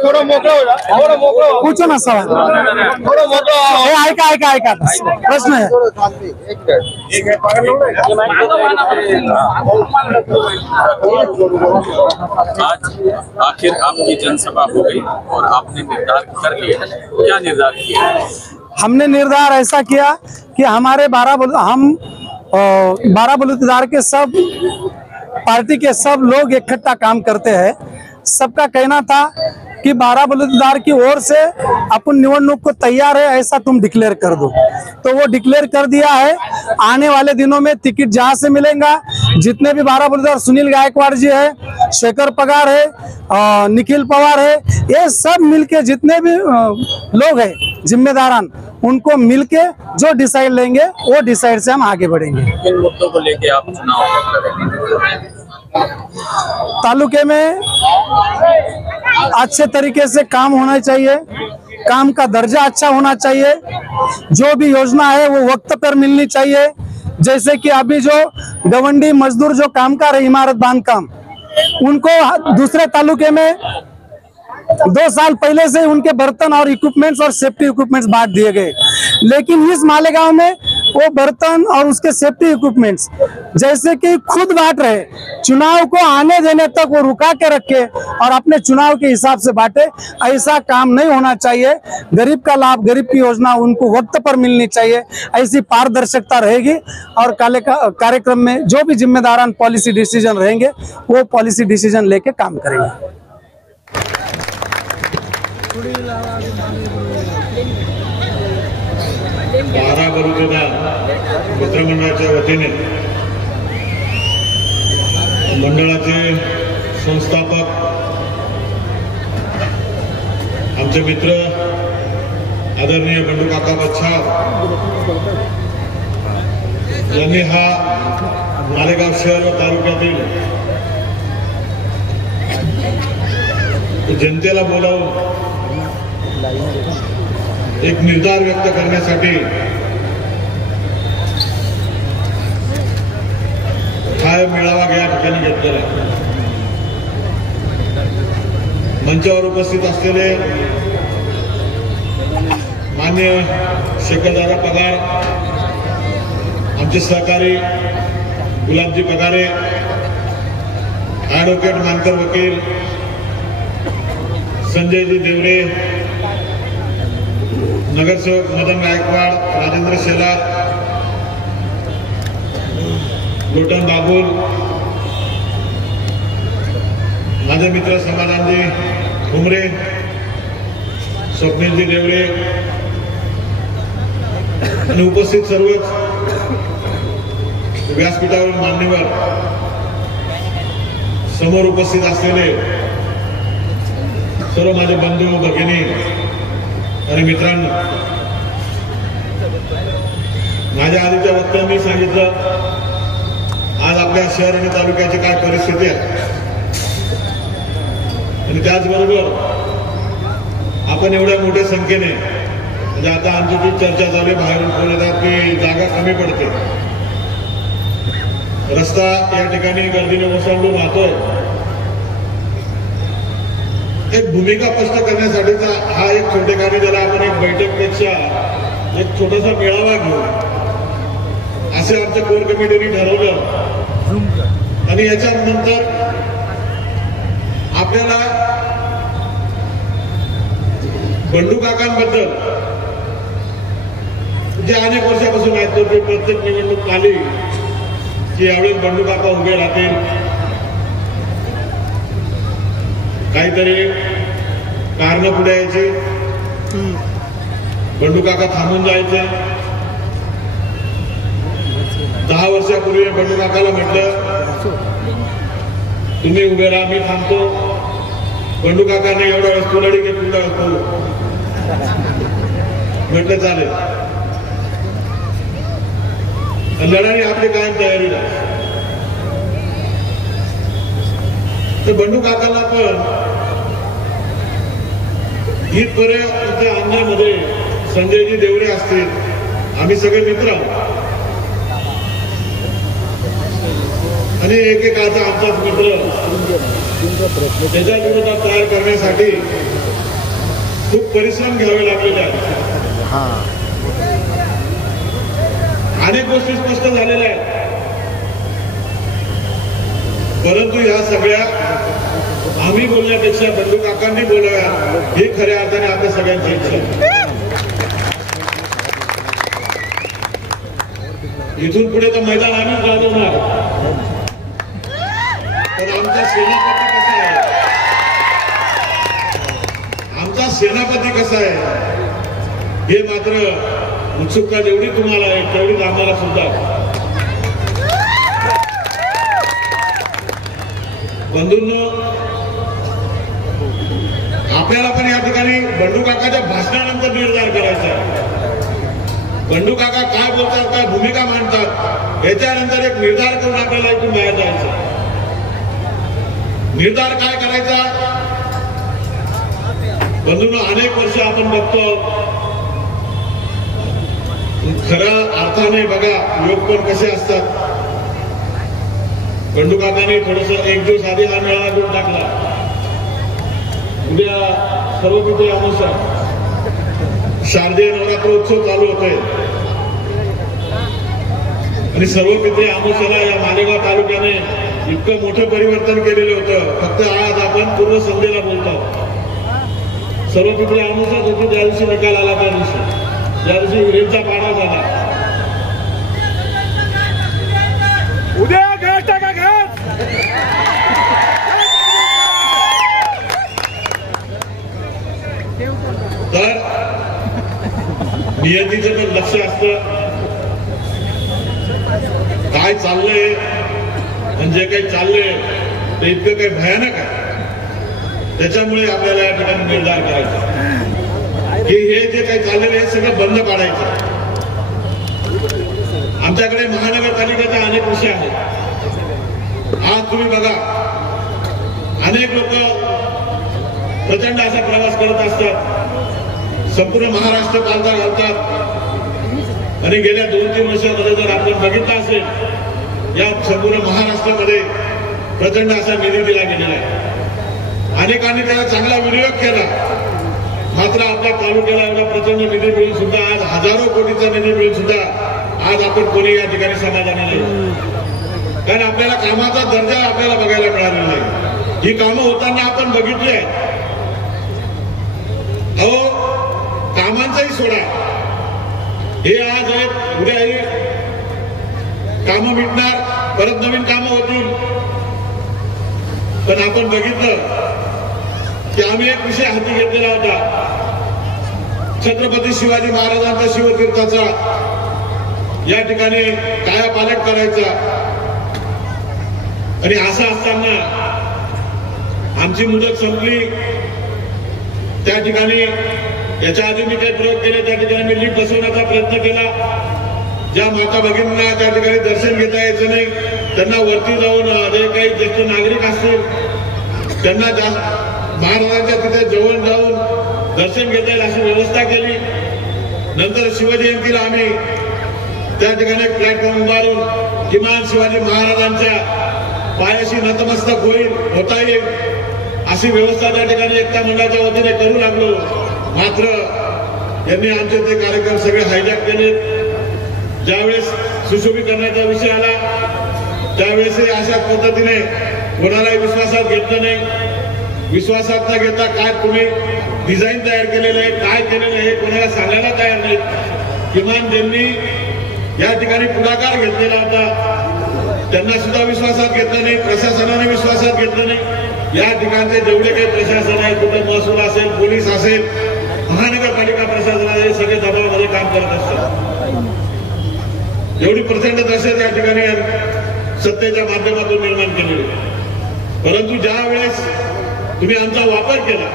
थोडं मोकळं पूछो ना सवाल, थोडं मोकळं ऐका प्रश्न है। आज आखिर आपकी जनसभा हो गई और आपने निर्धार कर लिया, क्या निर्धार किया? हमने निर्धार ऐसा किया कि हमारे हम बाराबलुतेदार के सब पार्टी के सब लोग इकट्ठा काम करते हैं। सबका कहना था कि बाराबलुतेदार की ओर से अपन निवडणूक को तैयार है, ऐसा तुम डिक्लेयर कर दो। तो वो डिक्लेयर कर दिया है। आने वाले दिनों में टिकट जहां से मिलेगा, जितने भी बाराबलुतेदार, सुनील गायकवाड़ जी है, शेखर पगार है, निखिल पवार है, ये सब मिलके जितने भी लोग हैं जिम्मेदारान, उनको मिलके जो डिसाइड लेंगे वो डिसाइड से हम आगे बढ़ेंगे। किन मुद्दों को लेके आप चुनाव लड़ेंगे? तालुके में अच्छे तरीके से काम होना चाहिए, काम का दर्जा अच्छा होना चाहिए, जो भी योजना है वो वक्त पर मिलनी चाहिए। जैसे कि अभी जो गवंडी मजदूर जो कामगार है इमारत बांधकाम, उनको दूसरे तालुके में 2 साल पहले से उनके बर्तन और इक्विपमेंट्स और सेफ्टी इक्विपमेंट्स बांट दिए गए, लेकिन इस मालेगांव में वो बर्तन और उसके सेफ्टी इक्विपमेंट्स जैसे कि खुद बांट रहे, चुनाव को आने देने तक वो रुका के रखे और अपने चुनाव के हिसाब से बांटे। ऐसा काम नहीं होना चाहिए। गरीब का लाभ, गरीब की योजना उनको वक्त पर मिलनी चाहिए। ऐसी पारदर्शिता रहेगी और कार्यक्रम में जो भी जिम्मेदारान पॉलिसी डिसीजन रहेंगे वो पॉलिसी डिसीजन लेके काम करेंगे। बाराबलुतेदार मित्रमंडळाच्या वतीने मंडळाचे संस्थापक आमचे मित्र आदरणीय बंडू काका बच्छाव यांनी हा मालेगाव शहर व तालुक्यातील जनतेला बोलावून एक निर्धार व्यक्त करण्यासाठी हा मेळावा या ठिकाणी घेतलेला आहे। मंचावर उपस्थित असलेले मान्य शेखरदादा पगार, आमचे सहकारी गुलाबजी पगारे, ॲडव्होकेट मानकर वकील, संजयजी देवरे, नगरसेवक मदन गायकवाड, राजेंद्र शेलार, लोटन बाबुल, माझे मित्र समाधानजी हुमरे, स्वप्नीलजी देवरे आणि उपस्थित सर्वच व्यासपीठावरील मान्यवर, समोर उपस्थित असलेले सर्व माझे बंधू भगिनी आणि मित्रांनो, माझ्या आधीच्या वक्त्यांनी सांगितलं आज आपल्या शहर आणि तालुक्याची काय परिस्थिती आहे आणि त्याचबरोबर आपण एवढ्या मोठ्या संख्येने, म्हणजे आता आमची जी चर्चा झाली बाहेरून फोन येतात की जागा कमी पडते, रस्ता या ठिकाणी गर्दीने ओसंडून राहतोय, एक भूमिका स्पष्ट करण्यासाठीचा हा एक छोटेखानी ज्याला आपण एक बैठकपेक्षा एक छोटासा मेळावा घेऊ असे आमच्या कोर कमिटीने ठरवलं। आणि याच्यानंतर आपल्याला बंडू काकांबद्दल जे अनेक वर्षापासून आहेत, तो प्रत्येक निवडणूक आली की यावेळेस बंडू काका उभे राहतील, काहीतरी कारण पुढे यायची, बंडू काका थांबून जायचे। 10 वर्षापूर्वी बंडू काकाला म्हटलं तुम्ही उभे राहा, मी थांबतो। बंडू काकाने एवढा वेळेस तू लढी घे, तुला म्हटलं चालेल, लढाई आपली कायम तयारीला। तर बंडू काकाला पण इथपर्यंत आणण्यामध्ये संजयजी देवरे असतील, आम्ही सगळे मित्र आहोत आणि एकेकाचा आमचाच मित्र त्याच्या विरोधात तयार करण्यासाठी खूप परिश्रम घ्यावे लागलेले आहेत. अनेक गोष्टी स्पष्ट झालेल्या आहेत, परंतु या सगळ्या आम्ही बोलण्यापेक्षा बंडू काकांनी बोलाव्या ही खऱ्या अर्थाने आपल्या सगळ्यांची इच्छा आहे. इथून पुढे तर मैदान आम्हीच गाजवणार, पण आमचा सेनापती कसा आहे, आमचा सेनापती कसा आहे हे मात्र उत्सुकता जेवढी तुम्हाला आहे तेवढीच आम्हाला सुद्धा. बंधूंनो, आपल्याला पण या ठिकाणी बंडू काकाच्या भाषणानंतर निर्धार करायचा आहे. बंडू काका काय बोलतात, काय भूमिका मांडतात, याच्यानंतर एक निर्धार करून आपल्याला इथून बाहेर जायचं. निर्धार काय करायचा? बंधूंनो, अनेक वर्ष आपण बघतो, खऱ्या अर्थाने बघा लोक पण कसे असतात. बंडू काकाने थोडस एक दिवस आधी हा मेळावा घेऊन टाकला. उद्या सर्वपित्री अमावस्या, शारदीय नवरात्रोत्सव चालू होतोय आणि सर्वपित्री अमावस्याला या मालेगाव तालुक्याने इतकं मोठं परिवर्तन केलेलं होतं. फक्त आज आपण पूर्व संध्येला बोलतो. सर्वपित्री अमावस्याच होती ज्या दिवशी निकाल आला, त्या दिवशी ज्या दिवशी विरेंचा पाडा झाला. उद्या घाट टाका, घाट. तर नियतीचं पण लक्ष असतं काय चाललंय, म्हणजे काही चाललंय ते इतकं काही भयानक आहे. त्याच्यामुळे आपल्याला या ठिकाणी निर्धार करायचा की हे जे काही चाललेलं हे सगळं बंद पाडायचं. आमच्याकडे महानगरपालिकेचा अनेक विषय आहेत. आज तुम्ही बघा, अनेक लोक प्रचंड असा प्रवास करत असतात, संपूर्ण महाराष्ट्र पालथा घालतात आणि गेल्या 2-3 वर्षामध्ये जर आपण बघितलं असेल या संपूर्ण महाराष्ट्रामध्ये प्रचंड असा निधी दिला गेलेला आहे. अनेकांनी त्याला चांगला विनियोग केला, मात्र आपल्या तालुक्याला एवढा प्रचंड निधी मिळून सुद्धा आज हजारो कोटीचा निधी मिळून सुद्धा आज आपण कोणी या ठिकाणी समाधानी नाही. कारण आपल्याला कामाचा दर्जा आपल्याला बघायला मिळालेला नाही. ही कामं होताना आपण बघितली आहे. अहो, कामांचाही सोडा, हे आज आहेत उद्या हे कामं मिटणार, परत नवीन कामं होतील. पण आपण बघितलं की आम्ही एक विषय हाती घेतलेला होता, छत्रपती शिवाजी महाराजांचा शिवतीर्थाचा या ठिकाणी कायापालट करायचा. आणि असं असताना आमची मुदत संपली. त्या ठिकाणी याच्या आधी मी काही प्रयोग केले, त्या ठिकाणी मी लिफ्ट बसवण्याचा प्रयत्न केला. ज्या माता भगिनींना त्या ठिकाणी दर्शन घेता यायचं नाही त्यांना वरती जाऊन जे काही ज्येष्ठ नागरिक असतील त्यांना महाराजांच्या तिथे जवळ जाऊन दर्शन घेता येईल अशी व्यवस्था केली. नंतर शिवजयंतीला आम्ही त्या ठिकाणी एक प्लॅटफॉर्म उभारून किमान शिवाजी महाराजांच्या पायाशी नतमस्तक होता येईल अशी व्यवस्था त्या ठिकाणी एकता मंडळाच्या वतीने करू लागलो. मात्र यांनी आमचे ते कार्यक्रम सगळे हायजॅक केले. ज्यावेळेस सुशोभीकरणाचा विषय आला त्यावेळेसही अशाच पद्धतीने कोणालाही विश्वासात घेतलं नाही. विश्वासात न घेता काय तुम्ही डिझाईन तयार केलेलं आहे, काय केलेलं आहे कोणाला सांगायला तयार नाही. किमान ज्यांनी या ठिकाणी पुढाकार घेतलेला होता त्यांना सुद्धा विश्वासात घेतलं नाही, प्रशासनाने विश्वासात घेतलं नाही. या ठिकाणचे जेवढे काही प्रशासन आहे, कुठे महसूल असेल, पोलीस असेल, महानगरपालिका प्रशासन आहे, सगळे दबावामध्ये काम करत असतात. एवढी प्रचंड दहशत या ठिकाणी सत्तेच्या माध्यमातून निर्माण केलेली. परंतु ज्या वेळेस तुम्ही आमचा वापर केला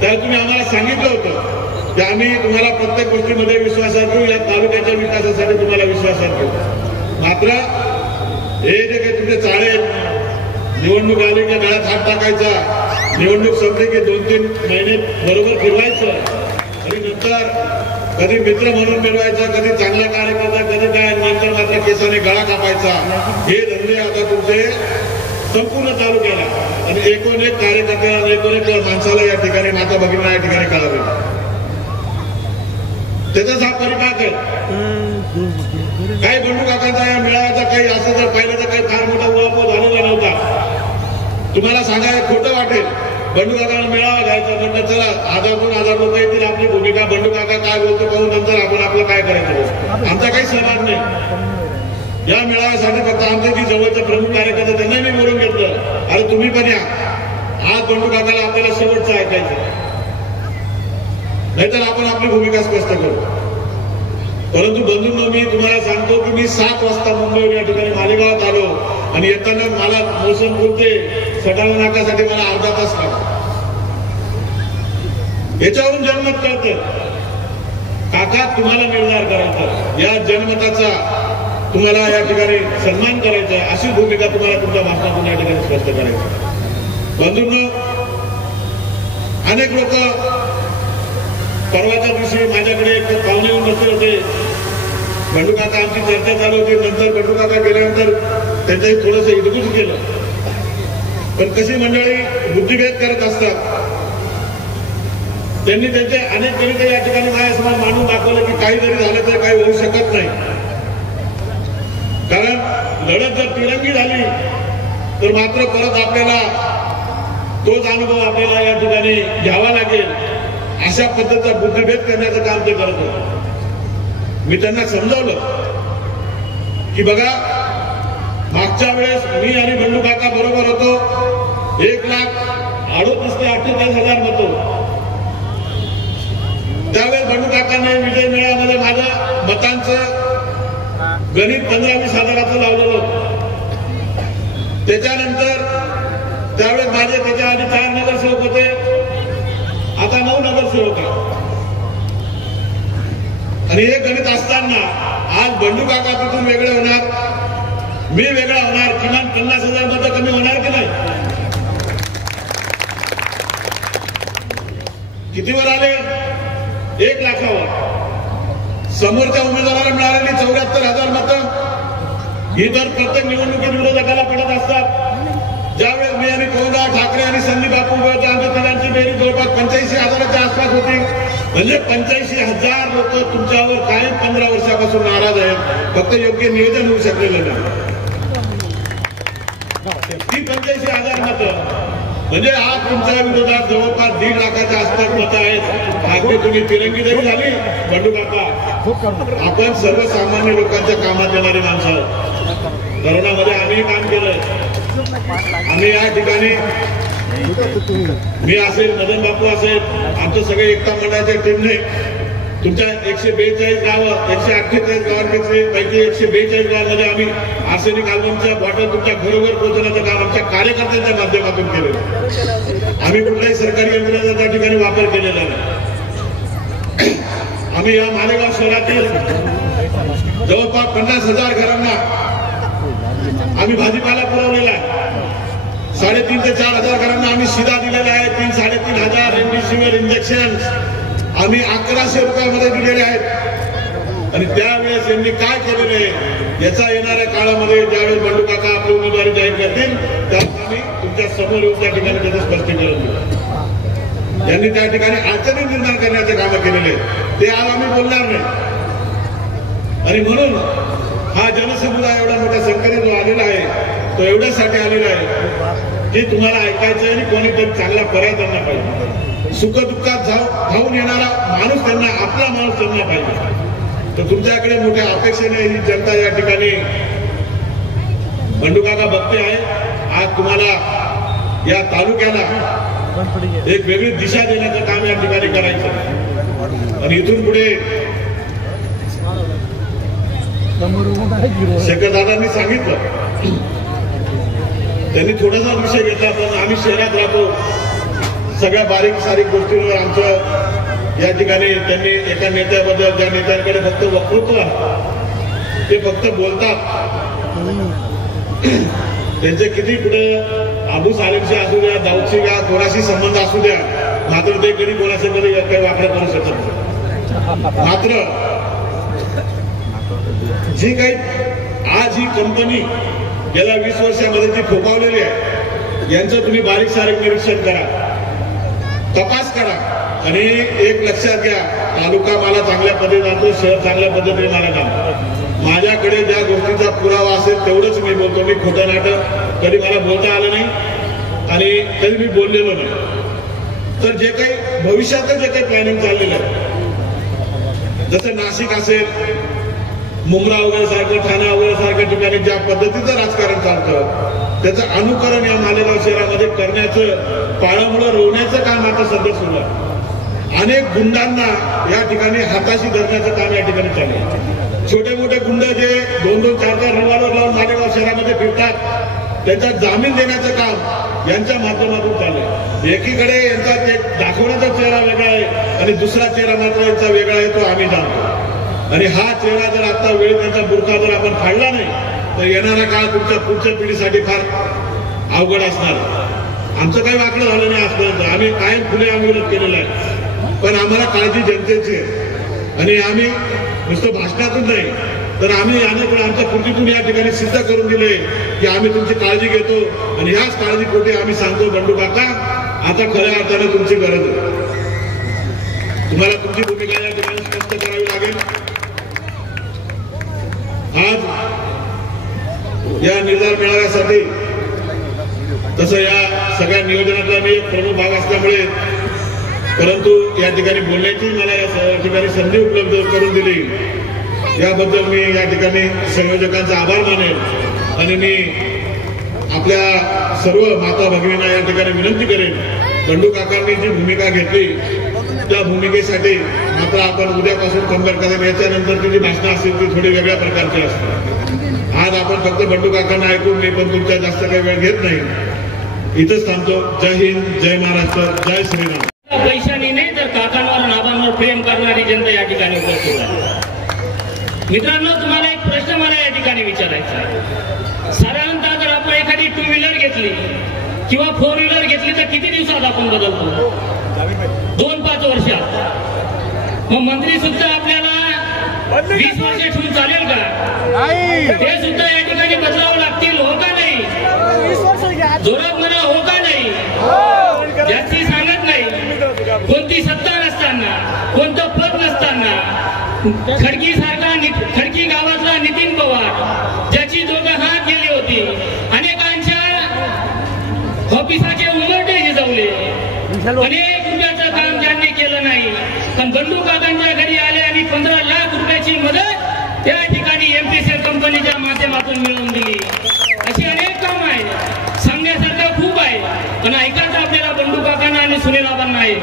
त्यावेळेस तुम्ही आम्हाला सांगितलं होतं की आम्ही तुम्हाला प्रत्येक गोष्टीमध्ये विश्वासात घेऊ, या तालुक्याच्या विकासासाठी तुम्हाला विश्वासात घेऊ. मात्र हे जे काही तुमचे चाळे निवडणूक आली की गळ्यात हात टाकायचा, निवडणूक संपली की 2-3 महिने बरोबर फिरवायचं आणि नंतर कधी मित्र म्हणून मिळवायचं, कधी चांगला कार्यकर्ता, कधी काय, नंतर मात्र केसाने गळा कापायचा. हे धंदे एवढे आता तुमचे संपूर्ण तालुक्याला आणि एकूण एक कार्यकर्त्याला एकूण एक माणसाला या ठिकाणी माता भगिनीला या ठिकाणी कळावे. त्याचाच हा परिपाक आहे. काही बंडू काकांचा या मेळाव्याचा काही असं जर पाहिलं तर काही फार मोठा उहापोह झालेला नव्हता. तुम्हाला सांगायला खोटं वाटेल. बंडू काकांना मेळावा घ्यायचा म्हणलं चला 1000-2000 लोक येतील, आपली भूमिका बंडू काका काय बोलतो पाहून नंतर आपण आपलं काय करायचं. आमचा काही सहभाग नाही या मेळाव्यासाठी. फक्त आमचे जी जवळचे प्रमुख कार्यकर्ते त्यांनाही मी बोलून घेतलं, अरे तुम्ही पण या, आज बंडू काकाला आपल्याला शेवटचं ऐकायचं, नाहीतर आपण आपली भूमिका स्पष्ट करू. परंतु बंधूंनो, मी तुम्हाला सांगतो की मी 7 वाजता मुंबईवर या ठिकाणी मालेगावात आलो आणि येताना मला मोसनपूर ते सटाणा नाक्यासाठी मला अर्धा तास लागला. याच्यावरून जनमत कळतं. काका तुम्हाला निर्धार करायचा, या जनमताचा तुम्हाला या ठिकाणी सन्मान करायचा, अशी भूमिका तुम्हाला तुमच्या भाषणातून या ठिकाणी स्पष्ट करायची. बंधूंनो, अनेक लोक परवाच्या दिवशी माझ्याकडे एक पाहुणे येऊन बसले होते. बंडू काका आमची चर्चा चालू होती. नंतर बंडू काका गेल्यानंतर त्यांच्याही थोडंसं हितगुज केलं. पण कशी मंडळी बुद्धिभेद करत असतात. त्यांनी त्यांचे अनेक गणित या ठिकाणी माझ्यासमोर मांडून दाखवलं की काही जरी झालं तर काही होऊ शकत नाही. कारण लढत जर तिरंगी झाली तर मात्र परत आपल्याला तोच अनुभव आपल्याला या ठिकाणी घ्यावा लागेल. अशा पद्धतीचा बुद्धिभेद करण्याचं काम ते करत होते. मी त्यांना समजावलं की बघा, मागच्या वेळेस मी आणि बंडू काका बरोबर होतो. 1,38,000 ते 48,000 मत. त्यावेळेस बंडू काकांनी विजय मेळाव्यामध्ये माझ्या मतांचं गणित 15-20 हजाराचं लावलेलं होतं. त्याच्यानंतर त्यावेळेस माझे त्याच्या आधी 4 नगरसेवक होते, आता 9 नगरसेवक आहे. आणि हे गणित असताना आज बंडू काका तिथून वेगळे होणार, मी वेगळा होणार, किमान 50,000 मतं कमी होणार की नाही? कितीवर आले? 1 लाखावर. समोरच्या उमेदवाराला मिळालेली 74,000 मतं ही तर प्रत्येक निवडणुकीत विरोधकाला पडत असतात. ज्यावेळेस मी आणि पवनराव ठाकरे आणि संदीप बापू आमच्या तिघांची बेरीज जवळपास 85,000च्या आसपास होती. म्हणजे 85,000 लोक तुमच्यावर कायम 15 वर्षापासून नाराज आहेत. फक्त योग्य नियोजन होऊ शकलेलं नाही. ती 85,000 मतं म्हणजे आज तुमच्या विरोधात जवळपास 1.5 लाखाच्या आसपास मतं आहेत. अगदी तुम्ही तिरंगी जरी झाली बंडू काका, आपण सर्वसामान्य लोकांच्या कामात येणारी माणसं आहोत. करोनामध्ये आम्ही काम केलं. आम्ही या ठिकाणी, मी असेल, मदन बापू असेल, आमचं सगळे एकता मंडळाच्या टीमने तुमच्या 142 गावं, 148 गावांपैकी 142 गावांमध्ये आम्ही आर्सेनिक अल्बमच्या बॉटल तुमच्या घरोघर पोहोचवण्याचं काम आमच्या कार्यकर्त्यांच्या माध्यमातून केलेलं. आम्ही कुठल्याही सरकारी यंत्रणेचा त्या ठिकाणी वापर केलेला नाही. आम्ही या मालेगाव शहरातील जवळपास 50,000 घरांना आम्ही भाजीपाला पुरवलेला आहे. 3,500 ते 4,000 घरांना आम्ही शिधा दिलेला आहे. 3-3.5 हजार रेमडेसिवीर इंजेक्शन आम्ही 1,100 रुपयामध्ये दिलेले आहेत. आणि त्यावेळेस यांनी काय केलेले आहे याचा येणाऱ्या काळामध्ये ज्यावेळेस बंडू काका आपली उमेदवारी जाहीर करतील त्यावेळेस आम्ही तुमच्या समोर येऊन त्या ठिकाणी त्याचं स्पष्टीकरण देऊ. यांनी त्या ठिकाणी अडचणी निर्माण करण्याचे कामं केलेले ते आज आम्ही बोलणार नाही. आणि म्हणून हा जनसमुदाय एवढा मोठ्या संख्येने जो आलेला आहे तो एवढ्यासाठी आलेला आहे की तुम्हाला ऐकायचं आणि कोणीतरी चांगला पर्याय त्यांना पाहिजे. सुखदुःखात धावून येणारा माणूस त्यांना, आपला माणूस त्यांना पाहिजे. तर तुमच्याकडे मोठ्या अपेक्षेने ही जनता या ठिकाणी बंडू काका बघते आहे. आज तुम्हाला या तालुक्याला एक वेगळी दिशा देण्याचं काम या ठिकाणी करायचं. आणि इथून पुढे शेखर दादांनी सांगितलं, त्यांनी थोडासा विषय घेतला, पण आम्ही शहरात राहतो. सगळ्या बारीक सारीक गोष्टींवर आमचं या ठिकाणी त्यांनी एका नेत्याबद्दल, ज्या नेत्यांकडे फक्त वक्तृत्व आहे ते फक्त बोलतात, त्यांचे किती पुढे अबू सालेमशी असू द्या, दाऊदशी का कोणाशी संबंध असू द्या, मात्र ते कधी कोणाशी कधी काही वापर करू शकत नाही. मात्र जी काही आज ही कंपनी गेल्या 20 वर्षामध्ये जी फोकावलेली आहे यांचं तुम्ही बारीक सारीक निरीक्षण करा, तपास करा आणि एक लक्षात घ्या, तालुका मला चांगल्या पद्धतीने जातो, शहर चांगल्या पद्धतीने मला जातो. माझ्याकडे ज्या गोष्टीचा पुरावा असेल तेवढंच मी बोलतो. मी खोटं नाटक कधी मला बोलता आलं नाही आणि कधी मी बोललेलो नाही. तर जे काही भविष्यातलं जे काही प्लॅनिंग चाललेलं आहे, जसं नाशिक असेल, मुंब्रा वगैरे सारखं, ठाणा वगैरे सारख्या ठिकाणी ज्या पद्धतीचं राजकारण चालतं त्याचं अनुकरण या मालेगाव शहरामध्ये करण्याचं, पाळंमुळं रोवण्याचं काम आता सध्या सुरू आहे. अनेक गुंडांना या ठिकाणी हाताशी धरण्याचं काम या ठिकाणी चालू आहे. छोटे मोठे गुंड जे 2-2, 4-4 रिव्हॉल्वर लावून मालेगाव शहरामध्ये फिरतात त्यांचा जामीन देण्याचं काम यांच्या माध्यमातून चालू आहे. एकीकडे यांचा ते दाखवण्याचा चेहरा वेगळा आहे आणि दुसरा चेहरा मात्र यांचा वेगळा आहे, तो आम्ही जाणतो. आणि हा चेहरा जर आता वेळ त्यांचा बुरखा जर आपण फाडला नाही तर येणारा काळ तुमच्या पुढच्या पिढीसाठी फार अवघड असणार. आमचं काही वाकडं झालं नाही आजपर्यंत, आम्ही कायम खुले विरोध केलेला आहे. पण आम्हाला काळजी जनतेची आहे आणि आम्ही नुसतं भाषणातून नाही तर आम्ही अनेक आमच्या कृतीतून या ठिकाणी सिद्ध करून दिले की आम्ही तुमची काळजी घेतो आणि याच काळजीपोटी आम्ही सांगतो, बंडू काका आता खऱ्या अर्थाने तुमची गरज आहे. तुम्हाला तुमची भूमिका या ठिकाणी स्पष्ट करावी लागेल. आज या निर्धार मेळाव्यासाठी तसं या सगळ्या नियोजनातला मी एक प्रमुख भाग असल्यामुळे, परंतु या ठिकाणी बोलण्याची मला या ठिकाणी संधी उपलब्ध करून दिली याबद्दल मी या ठिकाणी संयोजकांचा आभार मानेन. आणि मी आपल्या सर्व माता भगिनींना या ठिकाणी विनंती करेन, बंडू काकांनी जी भूमिका घेतली त्या भूमिकेसाठी मात्र आपण उद्यापासून कंबर करेन. याच्यानंतर जी भाषणं असतील ती थोडी वेगळ्या प्रकारची असतील. आज आपण फक्त बंडू काकांना ऐकून मी पण तुमच्या जास्त काही वेळ घेत नाही, इथंच थांबतो. जय हिंद, जय महाराष्ट्र, जय श्रीराम. पैशाने नाही तर काकांवर नाबांवर प्रेम करणारी जनता या ठिकाणी उपस्थित आहे. मित्रांनो, तुम्हाला एक प्रश्न मला या ठिकाणी विचारायचा आहे. साधारणतः जर आपण एखादी 2 व्हीलर घेतली किंवा 4 व्हीलर घेतली तर किती दिवसात आपण बदलतो? 2-5 वर्षात. मग मंत्री सुद्धा आपल्याला 20 वर्ष ठेवून चालेल का? ते सुद्धा या ठिकाणी बदलावं लागतील, हो का नाही? जोरात म्हणा, हो का नाही? जास्ती सांगत नाही. कोणती सत्ता नसताना, कोणतं पद नसताना, खडकी गावातला नितीन पवार ज्याची दोघं हात गेली होती, अनेकांच्या ऑफिसाचे उंबरटे झिजवले, अनेक रुपयाचं काम ज्यांनी केलं नाही, पण बंडू काकांच्या घरी आले आणि 15 लाख रुपयाची मदत त्या ठिकाणी एमपीसीएल कंपनीच्या माध्यमातून मिळवून दिली. अशी अनेक काम आहेत, सांगण्यासारखं खूप आहे, पण ऐकायचं आपल्याला बंडू काकांना आणि सुनील आबांना आहे.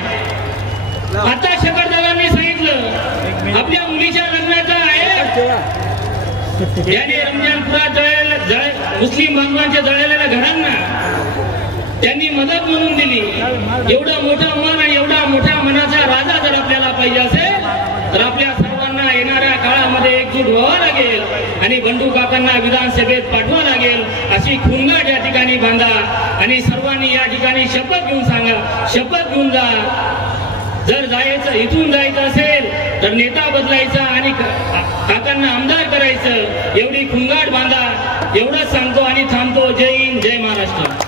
आता शकरदादांनी सांगितलं आपल्या मुलीच्या लग्नाचा आहे, याने रमजानपुरात मुस्लिम बांधवांच्या जळलेल्या घरांना त्यांनी मदत म्हणून दिली. एवढं मोठं मन आणि एवढा मोठ्या मनाचा राजा जर आपल्याला पाहिजे असेल तर आपल्या सर्वांना येणाऱ्या काळामध्ये एकजूट व्हावं लागेल आणि बंडू काकांना विधानसभेत पाठवावं लागेल. अशी खुणगाट या ठिकाणी बांधा आणि सर्वांनी या ठिकाणी शपथ घेऊन सांगा, शपथ घेऊन जा. जर जायचं, इथून जायचं असेल तर नेता बदलायचा आणि काकांना आमदार करायचं, एवढी खुणगाट बांधा. एवढंच सांगतो आणि थांबतो. जय हिंद, जय महाराष्ट्र.